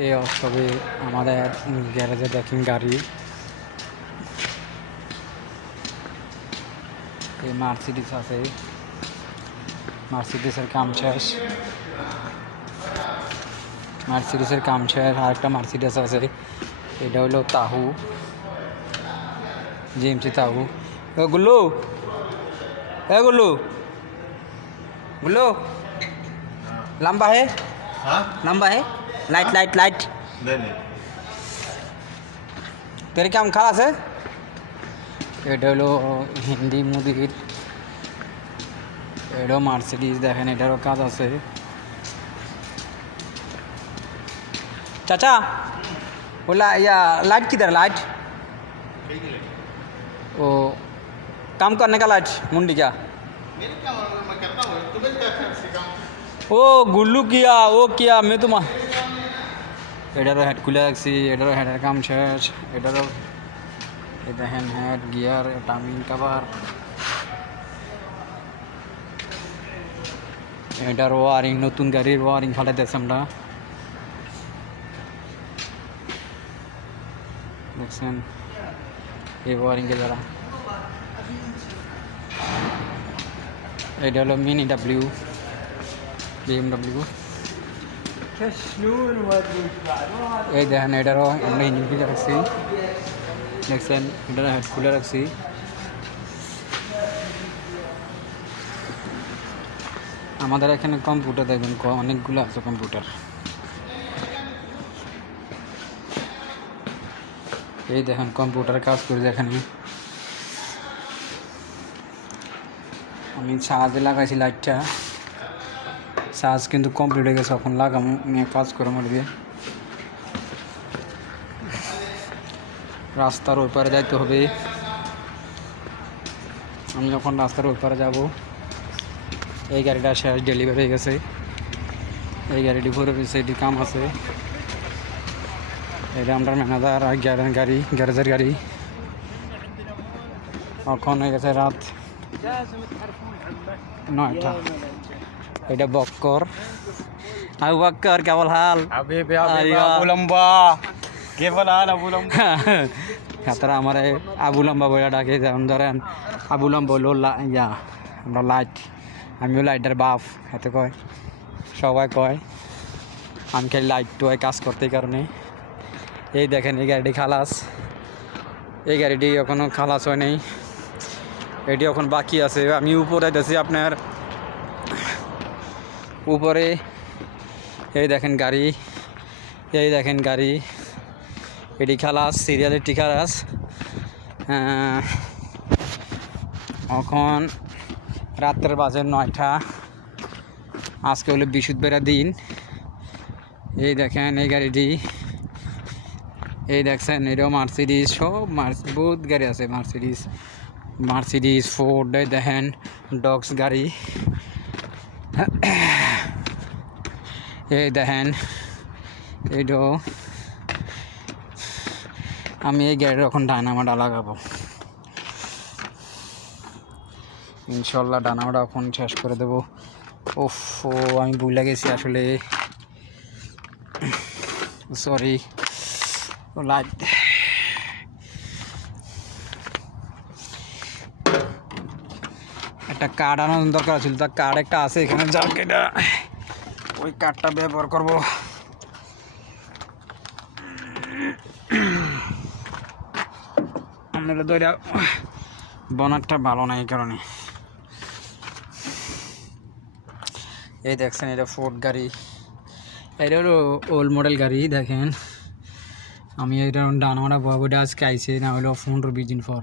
এই ছবি আমাদের গ্যারেজে দেখেন গাড়ি, এই মার্সিডিস আছে, মার্সিডিসের কাম শেষ, মার্সিডিসের কাম শেষ। আরেকটা মার্সিডিস আছে, এটা হলো তাহু, জিএমসি তাহু। এ গুল্লু, এ গুল্লু, गुल्लू लंबा है, हाँ लंबा है, लाइट लाइट लाइट नहीं तेरे क्या खास है। এটা হলো হিন্দি মুভির, এটাও মার্সিডিজ দেখেন, এটারও কাজ আছে। चाचा बोला या लाइट किधर, लाइट वो काम करने का लाइट मुंडी क्या, मेरे क्या मालूम, मैं करता हूँ, तुम्हें क्या सिखाऊं। ও গুল্লু কিয়া ও কিয়া আমি তোমার। এটারও হেড খুলে রাখছি, এটারও হেডের কাম শেষ, এটারও এই দেখেন হেড, গিয়ার, টার্মিং কাভার, এটার ওয়ারিং, নতুন গাড়ির ওয়ারিং ফাটাইতেছে আমরা, দেখছেন এই ওয়ারিংকে যারা। এটা হলো মিনি ডাব্লিউ, BMW। এই দেখেন এটারও আমরা ইঞ্জিন খুলে রাখছি, দেখছেন এটারও হেড খুলে রাখছি। আমাদের এখানে কম্পিউটার দেখবেন অনেকগুলো আছে কম্পিউটার। এই দেখেন কম্পিউটার কাজ করে এখানে আমি চার্জে লাগাইছি লাইটটা, চার্জ কিন্তু কমপ্লিট হয়ে গেছে, এখন লাগাম নিয়ে কাজ করে মারবে। রাস্তার ওই পারে যাইতে হবে, আমি যখন রাস্তার ওই পারে যাবো। এই গাড়িটা শেষ, ডেলিভারি হয়ে গেছে, এই গাড়িটি ভরে পেয়েছে, এটির কাম আছে। এটা আমরা ম্যানেজার আর গাড়ি, গ্যারেজের গাড়ি। এখন হয়ে গেছে রাত 9টা। এটা বক্কর, আবু বক্কর কেবল হাল হাবিবি আবু লম্বা, কেবল হাল আবু লম্বা। তারা আমার আবু লম্বা বলে ডাকে, যেমন ধরেন আবু লম্বা হলো ইয়া, আমরা লাইট, আমিও লাইটের বাপ হাতে কয়, সবাই কয়, আমি খালি লাইট টুয়ে কাজ করতে কারণে। এই দেখেন এই গাড়িটি খালাস, এই গাড়িটি এখনও খালাস হয় নাই, এটি এখন বাকি আছে। আমি উপরে দেখছি আপনার উপরে, এই দেখেন গাড়ি, এই দেখেন গাড়ি, এটি খালাস, সিরিয়ালেরটি খালাস। এখন রাত্রের বাজে 9টা, আজকে হলো বৃহস্পতিবার দিন। এই দেখেন এই গাড়িটি, এই দেখছেন এটাও মার্সিডিস, সব বহুত গাড়ি আছে, মার্সিডিস ফোর্ড। এই দেখেন ডগস গাড়ি, এই দেখেন এইটাও। আমি এই গাড়ির এখন ডায়নামাটা লাগাবো ইনশাল্লাহ, ডায়নামাটা এখন শেষ করে দেবো। ওফ, আমি ভুলে গেছি আসলে, সরি। লাইট একটা কার্ড আনার দরকার ছিল, তার কার্ড একটা আছে এখানে, যাক এটা ওই কার্ডটা ব্যবহার করব। আপনারা তো এটা বনারটা ভালো না, এই কারণে। এই দেখছেন এটা ফোর্ড গাড়ি, এটা হলো ওল্ড মডেল গাড়ি। দেখেন আমি এটা ডানামাটা বাবুটা আজকে আইসে, না হলো 15-20 দিন পর।